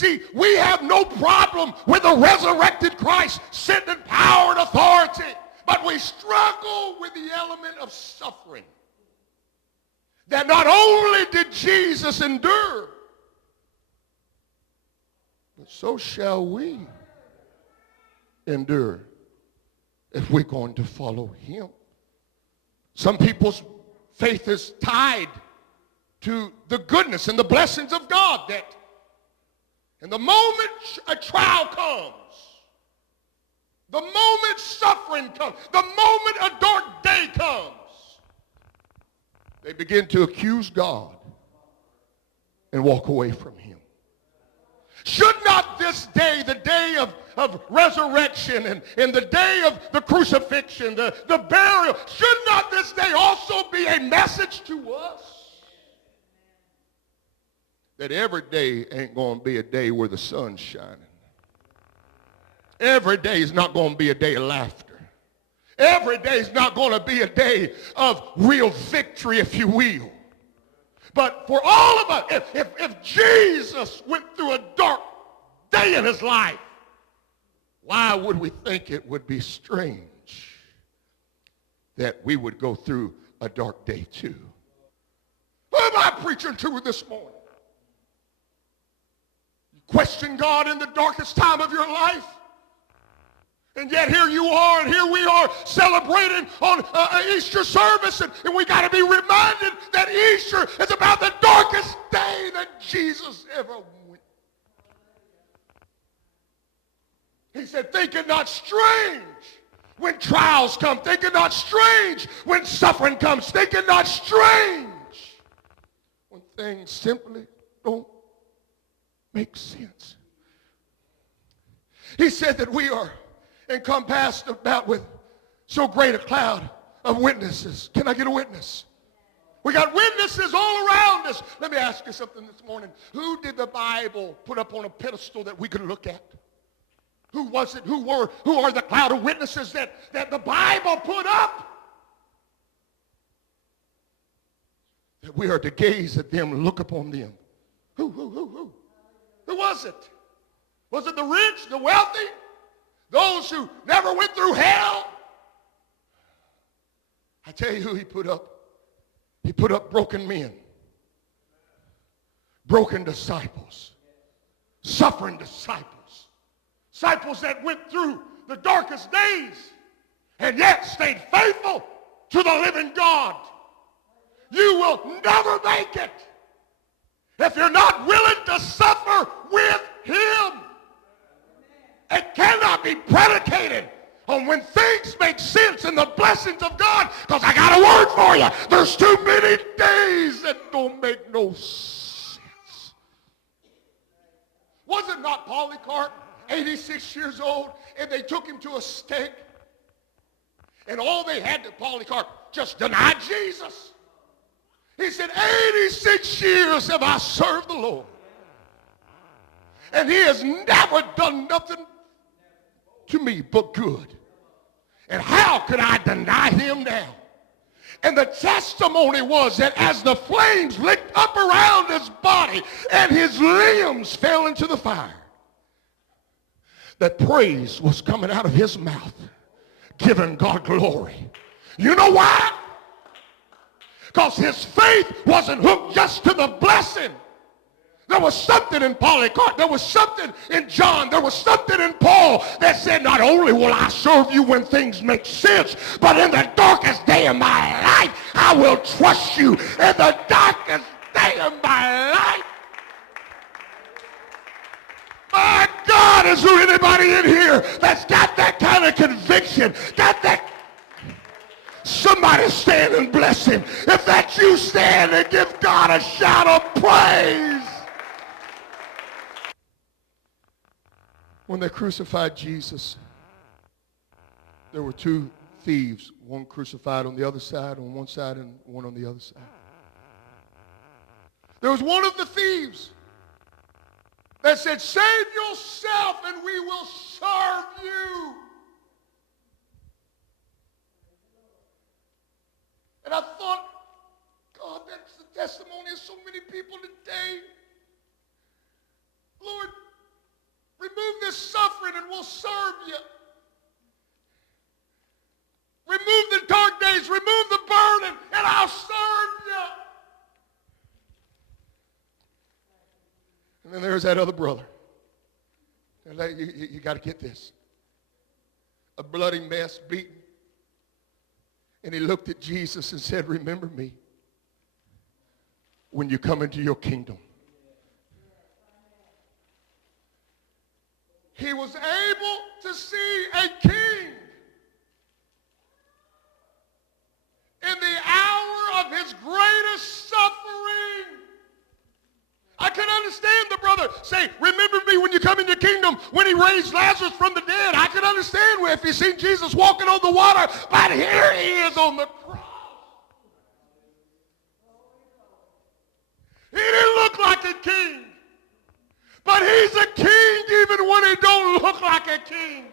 See, we have no problem with the resurrected Christ sitting in power and authority, but we struggle with the element of suffering. That not only did Jesus endure, but so shall we endure if we're going to follow him. Some people's faith is tied to the goodness and the blessings of God, that in the moment a trial comes, the moment suffering comes, the moment a dark day comes, they begin to accuse God and walk away from him. Should not this day, the day of resurrection and the day of the crucifixion, the burial, should not this day also be a message to us? That every day ain't going to be a day where the sun's shining. Every day is not going to be a day of laughter. Every day is not going to be a day of real victory, if you will. But for all of us, if Jesus went through a dark day in his life, why would we think it would be strange that we would go through a dark day too? Who am I preaching to this morning? You question God in the darkest time of your life? And yet here you are, and here we are celebrating on Easter service, and we got to be reminded that Easter is about the darkest day that Jesus ever went. He said, think it not strange when trials come. Think it not strange when suffering comes. Think it not strange when things simply don't make sense. He said that we are encompassed about with so great a cloud of witnesses. Can I get a witness? We got witnesses all around us. Let me ask you something this morning. Who did the Bible put up on a pedestal that we could look at? Who was it? Who are the cloud of witnesses that the Bible put up? That we are to gaze at them and look upon them. Who? Who was it? Was it the rich, the wealthy? Those who never went through hell? I tell you who he put up. He put up broken men, broken disciples, suffering disciples, disciples that went through the darkest days and yet stayed faithful to the living God. You will never make it if you're not willing to suffer with him. It cannot be predicated on when things make sense and the blessings of God, because I got a word for you. There's too many days that don't make no sense. Was it not Polycarp, 86 years old, and they took him to a stake, and all they had to Polycarp just deny Jesus? He said, 86 years have I served the Lord, and he has never done nothing to me but good. And how could I deny him now? And the testimony was that as the flames licked up around his body and his limbs fell into the fire, that praise was coming out of his mouth, giving God glory. You know why? Because his faith wasn't hooked just to the blessing. There was something in Polycarp, there was something in John, there was something in Paul that said, not only will I serve you when things make sense, but in the darkest day of my life, I will trust you. In the darkest day of my life. My God, is there anybody in here that's got that kind of conviction, got that? Somebody stand and bless him. If that's you, stand and give God a shout of praise. When they crucified Jesus, there were two thieves, one crucified on the other side, on one side, and one on the other side. There was one of the thieves that said, save yourself and we will serve you. And I thought, God, that's the testimony of so many people today. Lord, serving and we'll serve you. Remove the dark days, remove the burden, and I'll serve you. And then there's that other brother. You got to get this. A bloody mess, beaten. And he looked at Jesus and said, remember me when you come into your kingdom. He was able to see a king in the hour of his greatest suffering. I can understand the brother say, remember me when you come in your kingdom, when he raised Lazarus from the dead. I can understand if he's seen Jesus walking on the water, but here he is on the cross. He didn't look like a king, but he's a king even when he don't look like a king.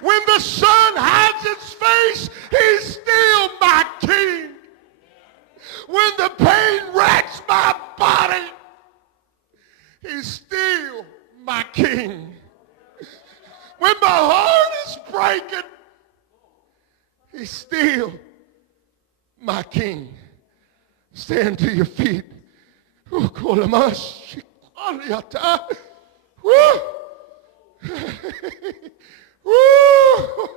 When the sun hides its face, he's still my king. When the pain racks my body, he's still my king. When my heart is breaking, he's still my king. Stand to your feet. Woo! Woo!